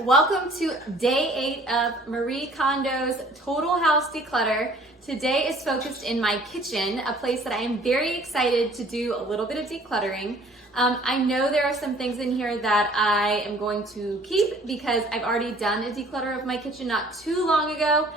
welcome to day 8 of Marie Kondo's Total House Declutter. Today is focused in my kitchen, a place that I am very excited to do a little bit of decluttering. I know there are some things in here that I am going to keep because I've already done a declutter of my kitchen not too long ago,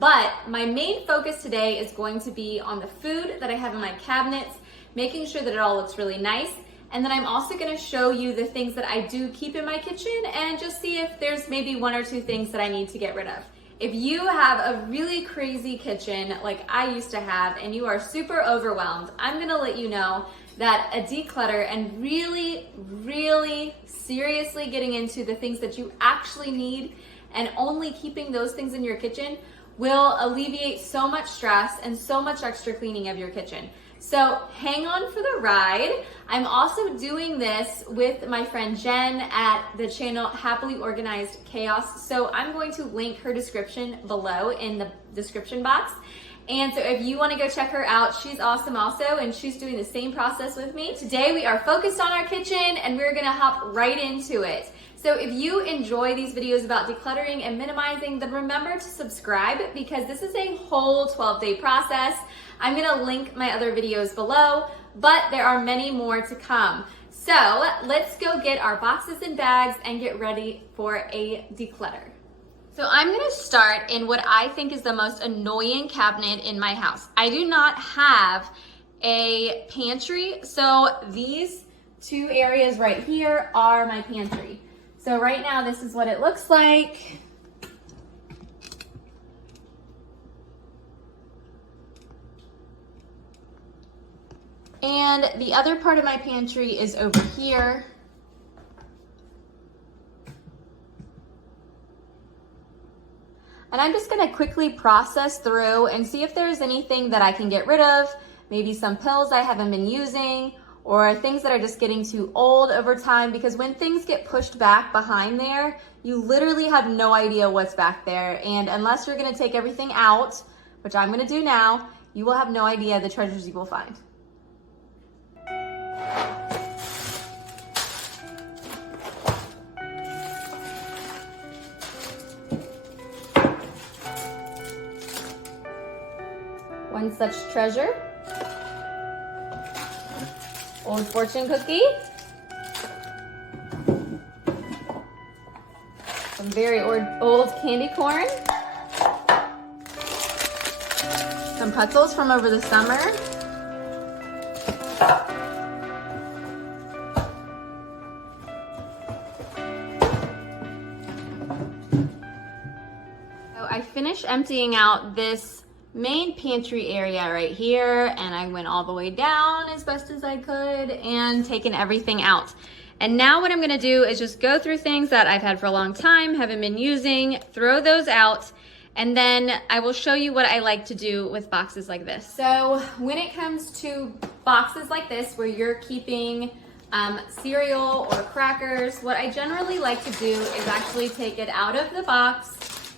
but my main focus today is going to be on the food that I have in my cabinets, making sure that it all looks really nice. And then I'm also gonna show you the things that I do keep in my kitchen and just see if there's maybe 1 or 2 things that I need to get rid of. If you have a really crazy kitchen like I used to have and you are super overwhelmed, I'm gonna let you know that a declutter and really seriously getting into the things that you actually need and only keeping those things in your kitchen will alleviate so much stress and so much extra cleaning of your kitchen. So hang on for the ride. I'm also doing this with my friend Jen at the channel Happily Organized Chaos. So I'm going to link her description below in the description box. And so if you want to go check her out, she's awesome also, and she's doing the same process with me. Today we are focused on our kitchen and we're gonna hop right into it. So if you enjoy these videos about decluttering and minimizing, then remember to subscribe because this is a whole 12-day process. I'm gonna link my other videos below, but there are many more to come. So let's go get our boxes and bags and get ready for a declutter. So I'm gonna start in what I think is the most annoying cabinet in my house. I do not have a pantry, so these 2 areas right here are my pantry. So right now this is what it looks like. And the other part of my pantry is over here. And I'm just gonna quickly process through and see if there's anything that I can get rid of, maybe some pills I haven't been using, or things that are just getting too old over time, because when things get pushed back behind there, you literally have no idea what's back there. And unless you're gonna take everything out, which I'm gonna do now, you will have no idea the treasures you will find. One such treasure. Old fortune cookie. Some very old candy corn. Some pretzels from over the summer. So I finished emptying out this main pantry area right here, and I went all the way down as best as I could and taken everything out. And now what I'm gonna do is just go through things that I've had for a long time, haven't been using, throw those out, and then I will show you what I like to do with boxes like this. So when it comes to boxes like this where you're keeping cereal or crackers, what I generally like to do is actually take it out of the box.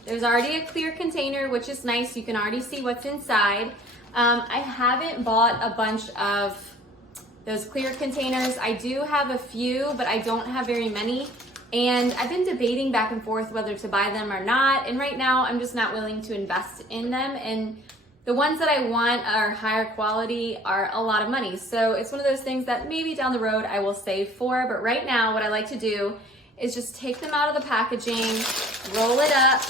There's already a clear container, which is nice. You can already see what's inside. I haven't bought a bunch of those clear containers. I do have a few, but I don't have very many. And I've been debating back and forth whether to buy them or not. And right now I'm just not willing to invest in them. And the ones that I want are higher quality, are a lot of money. So it's one of those things that maybe down the road I will save for. But right now what I like to do is just take them out of the packaging, roll it up.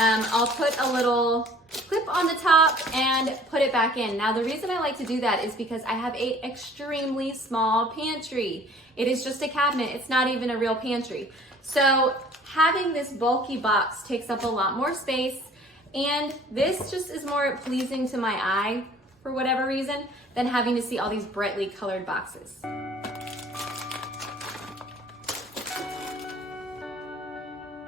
I'll put a little clip on the top and put it back in. Now the reason I like to do that is because I have an extremely small pantry. It is just a cabinet, it's not even a real pantry. So having this bulky box takes up a lot more space, and this just is more pleasing to my eye for whatever reason than having to see all these brightly colored boxes.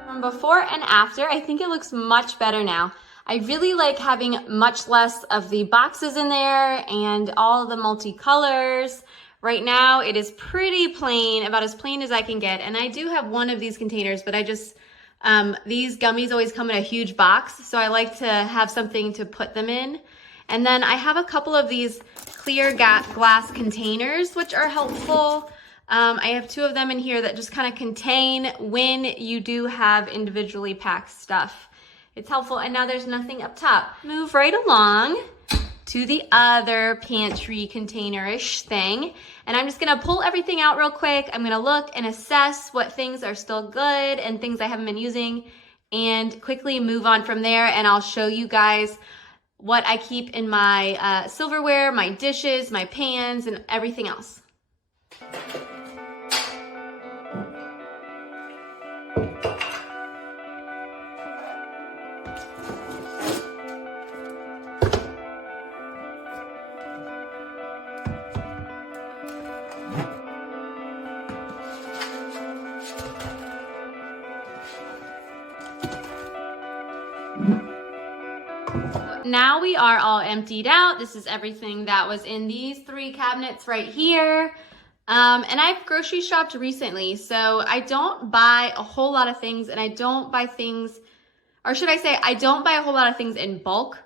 From before and after, I think it looks much better now. I really like having much less of the boxes in there and all the multicolors. Right now it is pretty plain, about as plain as I can get. And I do have one of these containers, but I just, these gummies always come in a huge box. So I like to have something to put them in. And then I have a couple of these clear glass containers, which are helpful. I have 2 of them in here that just kind of contain when you do have individually packed stuff. It's helpful. And now there's nothing up top. Move right along to the other pantry container-ish thing. And I'm just gonna pull everything out real quick. I'm gonna look and assess what things are still good and things I haven't been using, and quickly move on from there. And I'll show you guys what I keep in my silverware, my dishes, my pans, and everything else. Now we are all emptied out. This is everything that was in these 3 cabinets right here. And I've grocery shopped recently, so I don't buy a whole lot of things, and I don't buy things, or should I say, I don't buy a whole lot of things in bulk.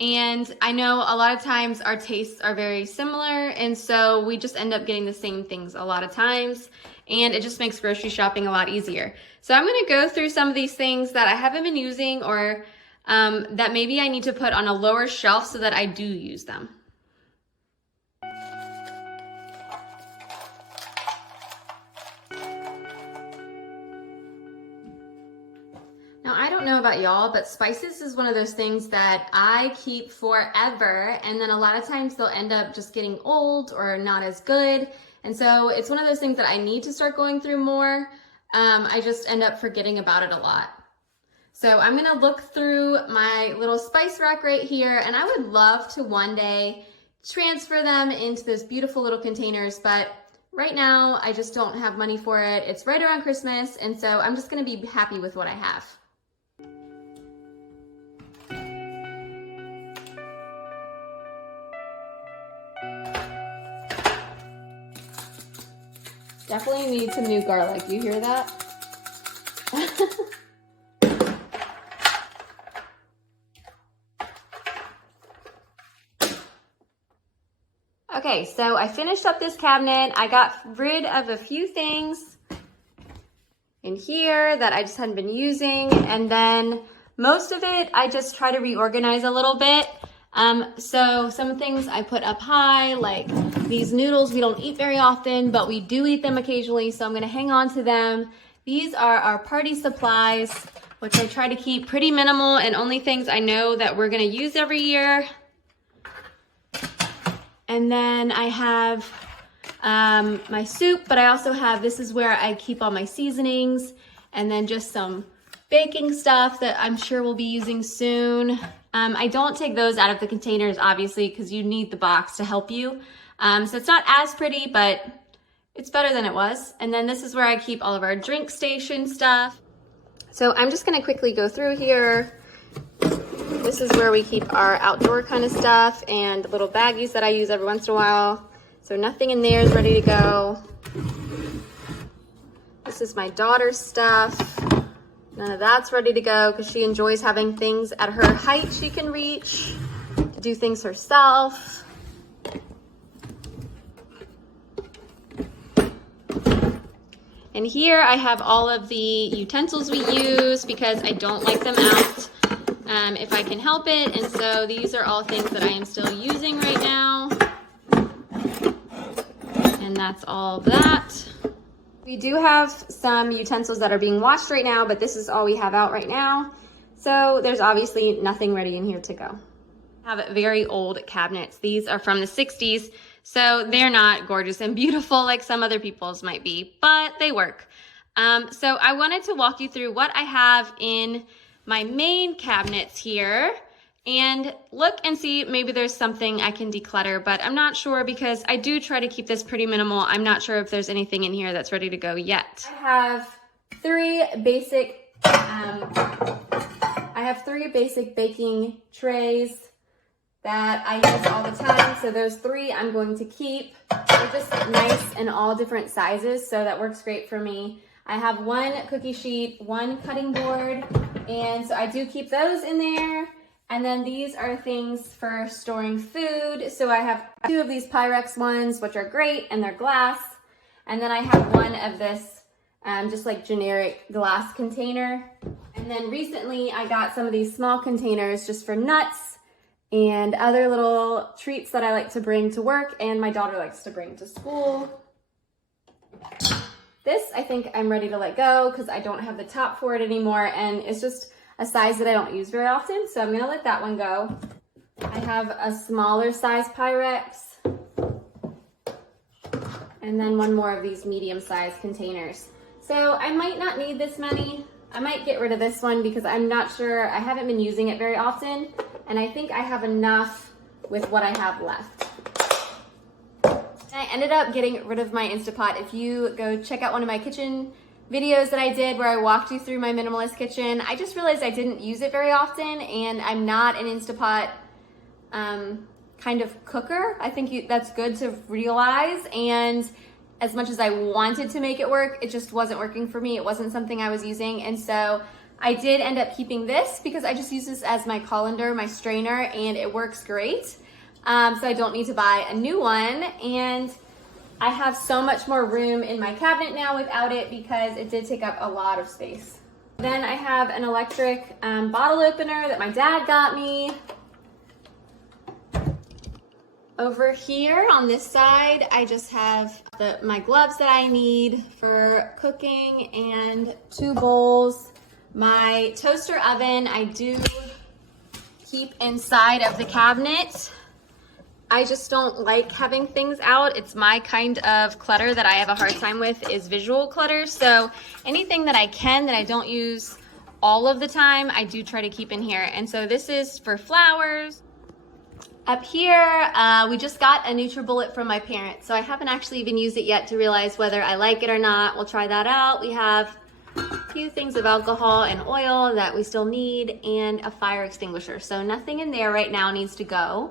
And I know a lot of times our tastes are very similar, and so we just end up getting the same things a lot of times, and it just makes grocery shopping a lot easier. So I'm gonna go through some of these things that I haven't been using, or that maybe I need to put on a lower shelf so that I do use them. Now, I don't know about y'all, but spices is one of those things that I keep forever, and then a lot of times they'll end up just getting old or not as good. And so it's one of those things that I need to start going through more. I just end up forgetting about it a lot. So I'm gonna look through my little spice rack right here, and I would love to one day transfer them into those beautiful little containers, but right now I just don't have money for it. It's right around Christmas, and so I'm just gonna be happy with what I have. Definitely need some new garlic, you hear that? Okay, so I finished up this cabinet. I got rid of a few things in here that I just hadn't been using, and then most of it I just try to reorganize a little bit. So some things I put up high, like these noodles we don't eat very often, but we do eat them occasionally, so I'm gonna hang on to them. These are our party supplies, which I try to keep pretty minimal and only things I know that we're gonna use every year. And then I have my soup, but I also have, this is where I keep all my seasonings, and then just some baking stuff that I'm sure we'll be using soon. I don't take those out of the containers, obviously, because you need the box to help you. So it's not as pretty, but it's better than it was. And then this is where I keep all of our drink station stuff. So I'm just gonna quickly go through here. This is where we keep our outdoor kind of stuff and little baggies that I use every once in a while. So nothing in there is ready to go. This is my daughter's stuff. None of that's ready to go because she enjoys having things at her height she can reach to do things herself. And here I have all of the utensils we use because I don't like them out if I can help it. And so these are all things that I am still using right now. And that's all of that. We do have some utensils that are being washed right now, but this is all we have out right now. So there's obviously nothing ready in here to go. I have very old cabinets. These are from the 60s, so they're not gorgeous and beautiful like some other people's might be, but they work. So I wanted to walk you through what I have in my main cabinets here and look and see maybe there's something I can declutter, but I'm not sure because I do try to keep this pretty minimal. I'm not sure if there's anything in here that's ready to go yet. I have three basic baking trays that I use all the time. So those 3 I'm going to keep. They're just nice and all different sizes, so that works great for me. I have 1 cookie sheet, 1 cutting board, and so I do keep those in there. And then these are things for storing food. So I have 2 of these Pyrex ones, which are great, and they're glass. And then I have one of this just like generic glass container. And then recently I got some of these small containers just for nuts and other little treats that I like to bring to work and my daughter likes to bring to school. This, I think I'm ready to let go because I don't have the top for it anymore and it's just a size that I don't use very often, so I'm gonna let that one go. I have a smaller size Pyrex and then one more of these medium-sized containers. So I might not need this many. I might get rid of this one because I'm not sure, I haven't been using it very often and I think I have enough with what I have left. I ended up getting rid of my Instapot. If you go check out one of my kitchen videos that I did where I walked you through my minimalist kitchen, I just realized I didn't use it very often and I'm not an Instapot kind of cooker. I think that's good to realize, and as much as I wanted to make it work, it just wasn't working for me. It wasn't something I was using, and so I did end up keeping this because I just use this as my colander, my strainer, and it works great. So I don't need to buy a new one, and I have so much more room in my cabinet now without it because it did take up a lot of space. Then I have an electric bottle opener that my dad got me. Over here on this side, I just have my gloves that I need for cooking and 2 bowls. My toaster oven, I do keep inside of the cabinet. I just don't like having things out. It's my kind of clutter that I have a hard time with is visual clutter. So anything that I can that I don't use all of the time, I do try to keep in here. And so this is for flowers. Up here, we just got a NutriBullet from my parents. So I haven't actually even used it yet to realize whether I like it or not. We'll try that out. We have a few things of alcohol and oil that we still need and a fire extinguisher. So nothing in there right now needs to go.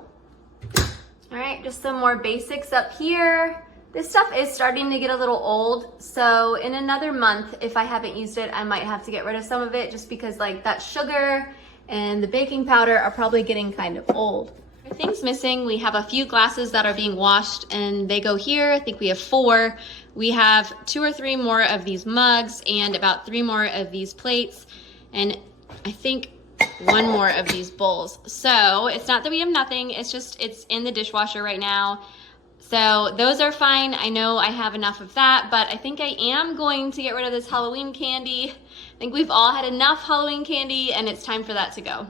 All right, just some more basics up here. This stuff is starting to get a little old, so in another month, if I haven't used it, I might have to get rid of some of it just because like that sugar and the baking powder are probably getting kind of old. Things missing, we have a few glasses that are being washed and they go here. I think we have 4. We have 2 or 3 more of these mugs and about 3 more of these plates, and I think 1 more of these bowls. So it's not that we have nothing, it's just it's in the dishwasher right now. So those are fine. I know I have enough of that, but I think I am going to get rid of this Halloween candy. I think we've all had enough Halloween candy and it's time for that to go.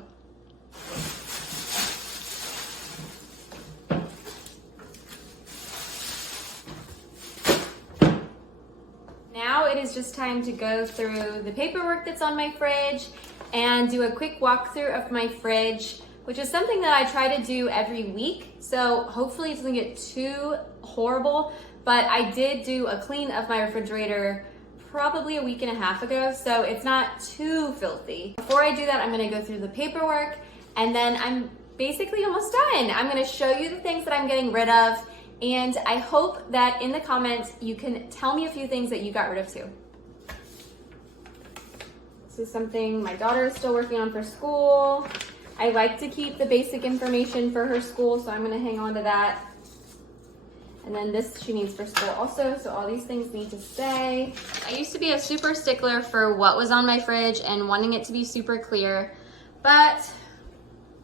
Now it is just time to go through the paperwork that's on my fridge and do a quick walkthrough of my fridge, which is something that I try to do every week. So hopefully it doesn't get too horrible, but I did do a clean of my refrigerator probably a week and a half ago, so it's not too filthy. Before I do that, I'm gonna go through the paperwork and then I'm basically almost done. I'm gonna show you the things that I'm getting rid of, and I hope that in the comments you can tell me a few things that you got rid of too. This is something my daughter is still working on for school. I like to keep the basic information for her school, so I'm gonna hang on to that. And then this she needs for school also, so all these things need to stay. I used to be a super stickler for what was on my fridge and wanting it to be super clear, but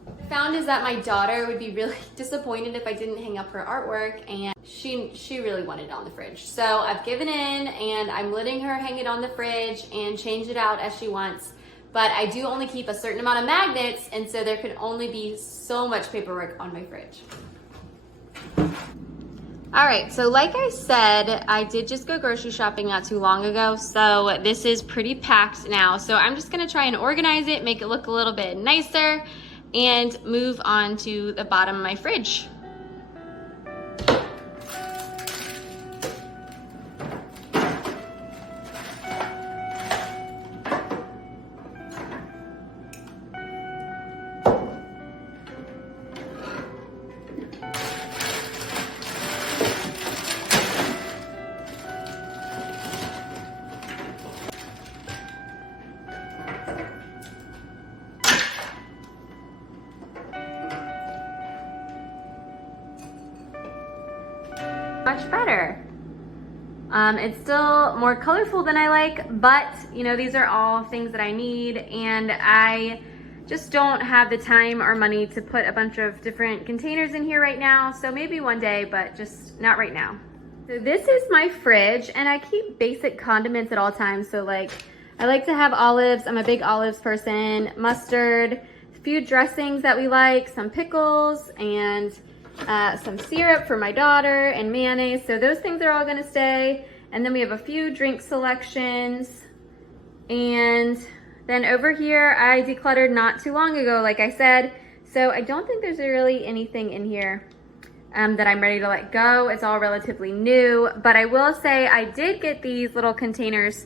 what I found is that my daughter would be really disappointed if I didn't hang up her artwork, and she really wanted it on the fridge. So I've given in and I'm letting her hang it on the fridge and change it out as she wants. But I do only keep a certain amount of magnets, and so there can only be so much paperwork on my fridge. All right, so like I said, I did just go grocery shopping not too long ago, so this is pretty packed now. So I'm just gonna try and organize it, make it look a little bit nicer, and move on to the bottom of my fridge. Much better. It's still more colorful than I like, but you know, these are all things that I need, and I just don't have the time or money to put a bunch of different containers in here right now. So maybe one day, but just not right now. So this is my fridge, and I keep basic condiments at all times. So like, I like to have olives. I'm a big olives person. Mustard, a few dressings that we like, some pickles, and some syrup for my daughter, and mayonnaise. So those things are all gonna stay. And then we have a few drink selections. And then over here, I decluttered not too long ago, like I said. So I don't think there's really anything in here that I'm ready to let go. It's all relatively new, but I will say I did get these little containers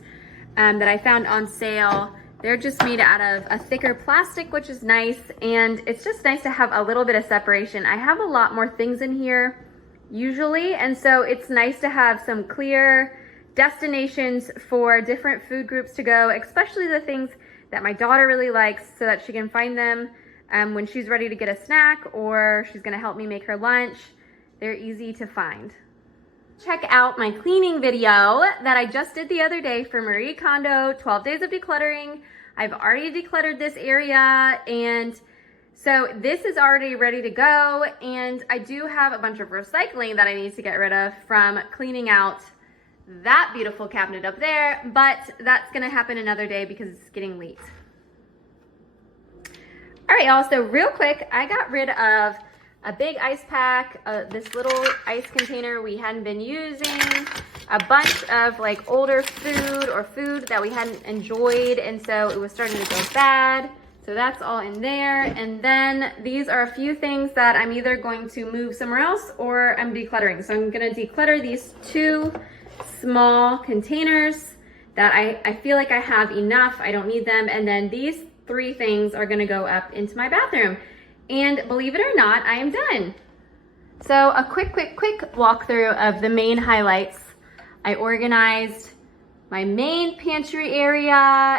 that I found on sale. They're just made out of a thicker plastic, which is nice, and it's just nice to have a little bit of separation. I have a lot more things in here usually, and so it's nice to have some clear destinations for different food groups to go, especially the things that my daughter really likes, so that she can find them when she's ready to get a snack or she's gonna help me make her lunch. They're easy to find. Check out my cleaning video that I just did the other day for Marie Kondo, 12 Days of Decluttering. I've already decluttered this area, and so this is already ready to go, and I do have a bunch of recycling that I need to get rid of from cleaning out that beautiful cabinet up there, but that's gonna happen another day because it's getting late. All right, y'all, so real quick, I got rid of a big ice pack, this little ice container we hadn't been using, a bunch of like older food or food that we hadn't enjoyed, and so it was starting to go bad. So that's all in there. And then these are a few things that I'm either going to move somewhere else or I'm decluttering. So I'm gonna declutter these 2 small containers that I feel like I have enough, I don't need them. And then these 3 things are gonna go up into my bathroom. And believe it or not, I am done. So a quick walkthrough of the main highlights. I organized my main pantry area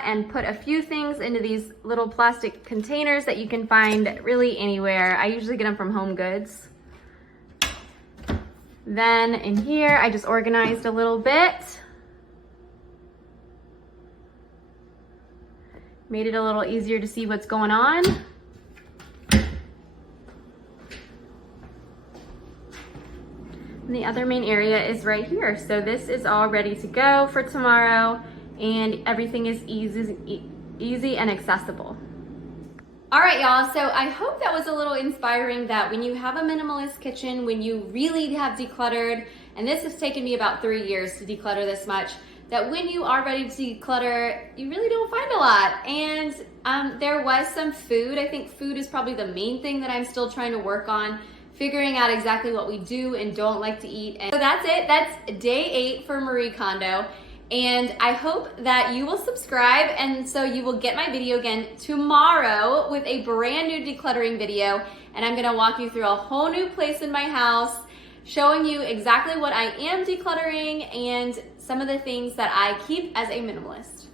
and put a few things into these little plastic containers that you can find really anywhere. I usually get them from Home Goods. Then in here, I just organized a little bit. Made it a little easier to see what's going on. And the other main area is right here. So this is all ready to go for tomorrow, and everything is easy and accessible. All right, y'all, so I hope that was a little inspiring, that when you have a minimalist kitchen, when you really have decluttered, and this has taken me about 3 years to declutter this much, that when you are ready to declutter, you really don't find a lot. And there was some food. I think food is probably the main thing that I'm still trying to work on, figuring out exactly what we do and don't like to eat. And so that's it. That's day 8 for Marie Kondo. And I hope that you will subscribe, and so you will get my video again tomorrow with a brand new decluttering video. And I'm gonna walk you through a whole new place in my house, showing you exactly what I am decluttering and some of the things that I keep as a minimalist.